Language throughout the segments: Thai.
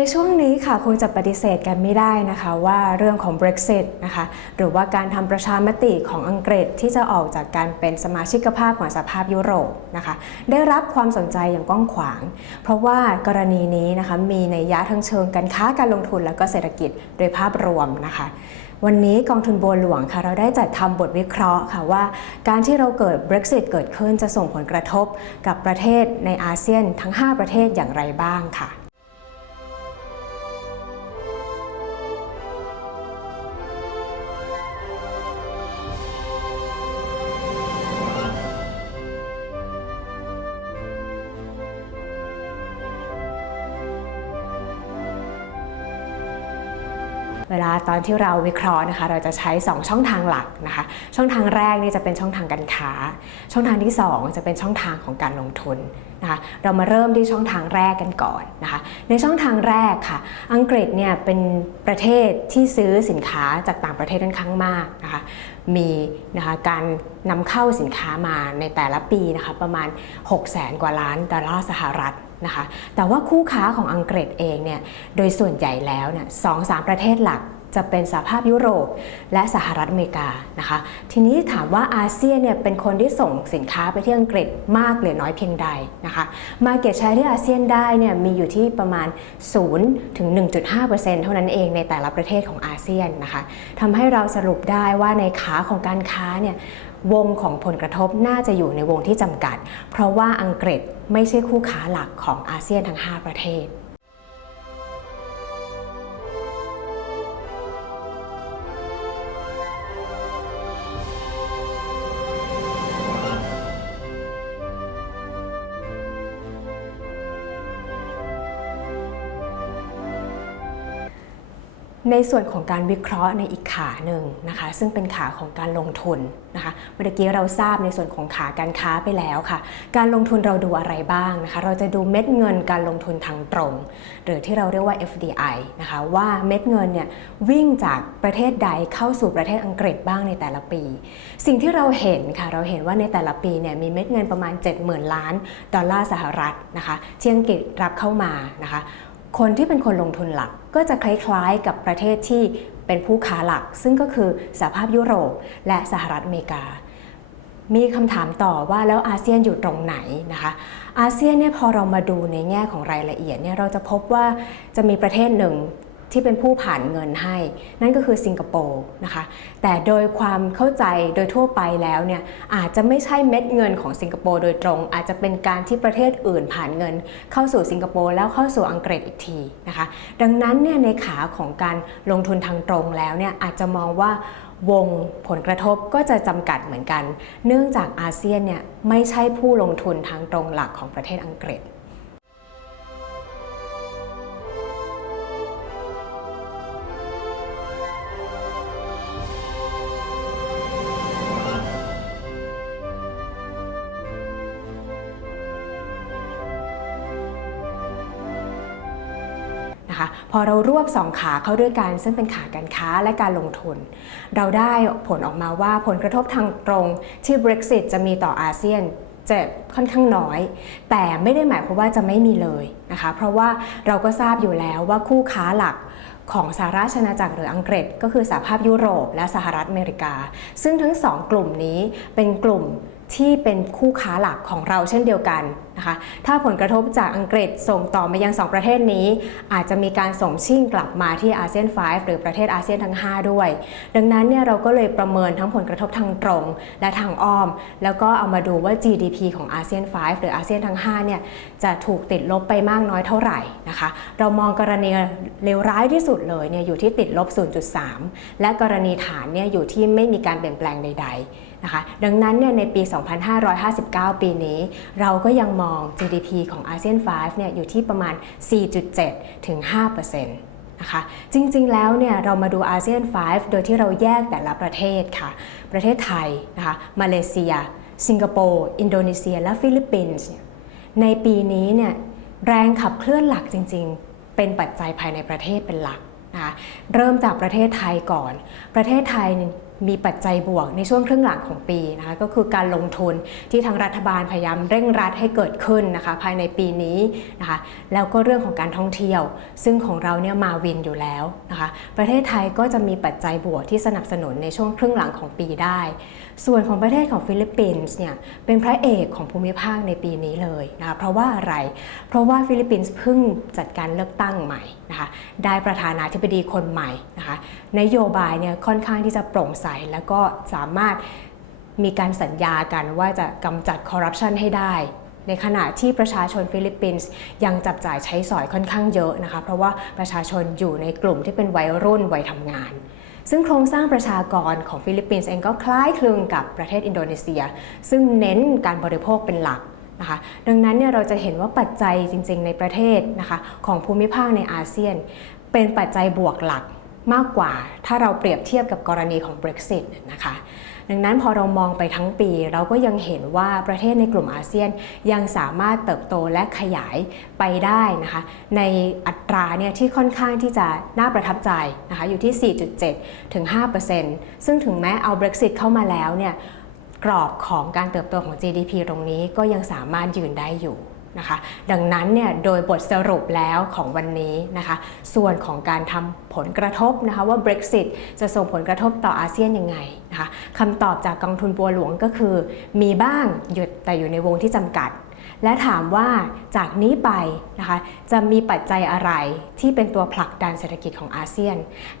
ในช่วงนี้ค่ะคงจะปฏิเสธกันไม่ได้นะคะว่าเรื่องของ Brexit นะคะหรือว่าการทำประชามติของอังกฤษที่จะออกจากการเป็นสมาชิกภาพของสภาพยุโรปนะคะได้รับความสนใจอย่างกว้างขวาง เพราะว่ากรณีนี้นะคะมีในยยะทั้งเชิงการค้าการลงทุนและก็เศรษฐกิจโดยภาพรวมนะคะวันนี้กองทุนบัวหลวงค่ะเราได้จัดทำบทวิเคราะห์ค่ะว่า การที่เราเกิด Brexit เกิดขึ้นจะส่งผลกระทบกับประเทศในอาเซียนทั้ง 5 ประเทศอย่างไรบ้างค่ะ เวลาตอนที่เราวิเคราะห์นะคะ เราจะใช้ 2 ช่องทางหลักนะคะ ช่องทางแรกนี่จะเป็นช่องทางการค้า ช่องทางที่ 2 จะเป็นช่องทางของการลงทุนนะคะเรามาเริ่มที่ช่องทางแรกกันก่อนนะคะในช่องทางแรกค่ะ อังกฤษเนี่ยเป็นประเทศที่ซื้อสินค้าจากต่างประเทศค่อนข้างมากนะคะมีนะคะการนำเข้าสินค้ามาในแต่ละปีนะคะประมาณ 6 0แสนกว่าล้านดอลลาร์สหรัฐ นะคะแต่ว่าคู่ค้าของอังกฤษเองเนี่ยโดยส่วนใหญ่แล้วเนี่ยสองสามประเทศหลักจะเป็นสหภาพยุโรปและสหรัฐอเมริกานะคะ ทีนี้ถามว่าอาเซียนเนี่ยเป็นคนที่ส่งสินค้าไปที่อังกฤษมากหรือน้อยเพียงใดนะคะมาเก็ตแชร์ที่อาเซียนได้เนี่ยมีอยู่ที่ประมาณ 0 ถึง 1.5%เท่านั้นเองในแต่ละประเทศของอาเซียนนะคะทำให้เราสรุปได้ว่าในขาของการค้าเนี่ย วงของผลกระทบน่าจะอยู่ในวงที่จำกัด เพราะว่าอังกฤษไม่ใช่คู่ค้าหลักของอาเซียนทั้ง 5 ประเทศ ในส่วนของการวิเคราะห์ในอีกขาหนึ่งนะคะ ซึ่งเป็นขาของการลงทุนนะคะเมื่อกี้เราทราบในส่วนของขาการค้าไปแล้วค่ะ การลงทุนเราดูอะไรบ้างนะคะ เราจะดูเม็ดเงินการลงทุนทางตรง หรือที่เราเรียกว่า FDI นะคะว่าเม็ดเงินเนี่ยวิ่งจากประเทศใดเข้าสู่ประเทศอังกฤษบ้างในแต่ละปี สิ่งที่เราเห็นค่ะเราเห็นว่าในแต่ละปีเนี่ยมีเม็ดเงินประมาณ 70,000 ล้านดอลลาร์สหรัฐนะคะที่อังกฤษรับเข้ามานะคะ คนที่เป็นคนลงทุนหลักก็จะคล้ายๆกับประเทศที่เป็นผู้ค้าหลัก ซึ่งก็คือสหภาพยุโรปและสหรัฐอเมริกา มีคำถามต่อว่าแล้วอาเซียนอยู่ตรงไหนนะคะอาเซียนเนี่ยพอเรามาดูในแง่ของรายละเอียดเนี่ยเราจะพบว่าจะมีประเทศหนึ่ง ที่เป็นผู้ผ่านเงินให้ นั่นก็คือสิงคโปร์นะคะแต่โดยความเข้าใจโดยทั่วไปแล้วเนี่ยอาจจะไม่ใช่เม็ดเงินของสิงคโปร์โดยตรง อาจจะเป็นการที่ประเทศอื่นผ่านเงิน เข้าสู่สิงคโปร์แล้วเข้าสู่อังกฤษอีกทีนะคะดังนั้นเนี่ยในขาของการลงทุนทางตรงแล้วเนี่ยอาจจะมองว่าวงผลกระทบก็จะจำกัดเหมือนกัน เนื่องจากอาเซียนเนี่ยไม่ใช่ผู้ลงทุนทางตรงหลักของประเทศอังกฤษ นะคะ พอเรารวบสองขาเข้าด้วยกันซึ่งเป็นขาการค้าและการลงทุน เราได้ผลออกมาว่าผลกระทบทางตรงที่ Brexit จะมีต่ออาเซียนจะค่อนข้างน้อย แต่ไม่ได้หมายความว่าจะไม่มีเลยนะคะ เพราะว่าเราก็ทราบอยู่แล้วว่าคู่ค้าหลักของสหราชอาณาจักรหรืออังกฤษ ก็คือสหภาพยุโรปและสหรัฐอเมริกา ซึ่งทั้งสองกลุ่มนี้เป็นกลุ่ม ที่เป็นคู่ค้าหลักของเราเช่นเดียวกันนะคะ ถ้าผลกระทบจากอังกฤษส่งต่อมายัง 2 ประเทศนี้ อาจจะมีการส่งชิ่งกลับมาที่อาเซียน 5 หรือประเทศอาเซียนทั้ง 5 ด้วย ดังนั้นเนี่ยเราก็เลยประเมินทั้งผลกระทบทางตรง และทางอ้อม แล้วก็เอามาดูว่า GDP ของอาเซียน 5 หรืออาเซียนทั้ง 5 เนี่ยจะถูกติดลบไปมากน้อยเท่าไหร่นะคะ เรามองกรณีเลวร้ายที่สุดเลยเนี่ยอยู่ที่ติดลบ 0.3 และกรณีฐานเนี่ยอยู่ที่ไม่มีการเปลี่ยนแปลงใด ๆ นะคะดังนั้นเนี่ยในปี 2559 ปีนี้ เราก็ยังมอง GDP ของอาเซียน5เนี่ยอยู่ที่ประมาณ 4.7 ถึง 5%นะคะจริงๆ แล้วเนี่ยเรามาดูอาเซียน 5 โดยที่เราแยกแต่ละประเทศค่ะ ประเทศไทยนะคะมาเลเซีย สิงคโปร์ อินโดนีเซีย และฟิลิปปินส์ในปีนี้เนี่ยแรงขับเคลื่อนหลักจริงๆ เป็นปัจจัยภายในประเทศเป็นหลักนะคะเริ่มจากประเทศไทยก่อน ประเทศไทย มีปัจจัยบวกในช่วงครึ่งหลังของปีนะคะก็คือการลงทุนที่ทางรัฐบาลพยายามเร่งรัดให้เกิดขึ้นนะคะภายในปีนี้นะคะแล้วก็เรื่องของการท่องเที่ยว ซึ่งของเราเนี่ยมาวินอยู่แล้วนะคะประเทศไทยก็จะมีปัจจัยบวกที่สนับสนุนในช่วงครึ่งหลังของปีได้ ส่วนของประเทศของฟิลิปปินส์เนี่ยเป็นพระเอกของภูมิภาคในปีนี้เลยนะคะเพราะว่าอะไร เพราะว่าฟิลิปปินส์เพิ่งจัดการเลือกตั้งใหม่นะคะได้ประธานาธิบดีคนใหม่นะคะนโยบายเนี่ยค่อนข้างที่จะโปร่งใสแล้วก็สามารถมีการสัญญากันว่าจะกำจัดคอร์รัปชันให้ได้ ในขณะที่ประชาชนฟิลิปปินส์ยังจับจ่ายใช้สอยค่อนข้างเยอะนะคะ เพราะว่าประชาชนอยู่ในกลุ่มที่เป็นวัยรุ่นวัยทำงาน ซึ่งโครงสร้างประชากรของฟิลิปปินส์เองก็คล้ายคลึงกับประเทศอินโดนีเซีย ซึ่งเน้นการบริโภคเป็นหลักนะคะดังนั้นเนี่ยเราจะเห็นว่าปัจจัยจริง ๆ ในประเทศนะคะของภูมิภาคในอาเซียน เป็นปัจจัยบวกหลัก มากกว่าถ้าเราเปรียบเทียบกับกรณีของ Brexit นะคะดังนั้นพอเรามองไปทั้งปี เราก็ยังเห็นว่าประเทศในกลุ่มอาเซียนยังสามารถเติบโตและขยายไปได้นะคะในอัตราเนี่ยที่ค่อนข้างที่จะน่าประทับใจนะคะอยู่ที่ 4.7 ถึง 5%ซึ่งถึงแม้เอา Brexit เข้ามาแล้วเนี่ยกรอบของการเติบโตของ GDP ตรงนี้ก็ยังสามารถยืนได้อยู่ นะคะ ดังนั้นเนี่ยโดยบทสรุปแล้วของวันนี้นะคะ ส่วนของการทำผลกระทบนะคะว่า Brexit จะส่งผลกระทบต่ออาเซียนยังไงนะคะคำตอบจากกองทุนบัวหลวงก็คือ มีบ้างหยุดแต่อยู่ในวงที่จำกัด และถามว่าจากนี้ไปนะคะจะมีปัจจัยอะไรที่เป็นตัวผลักดันเศรษฐกิจของอาเซียน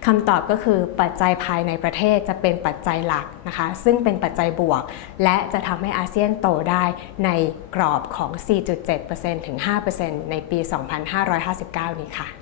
คำตอบก็คือปัจจัยภายในประเทศจะเป็นปัจจัยหลักนะคะ ซึ่งเป็นปัจจัยบวก และจะทำให้อาเซียนโตได้ในกรอบของ 4.7%ถึง 5%ในปี 2559 นี้ค่ะ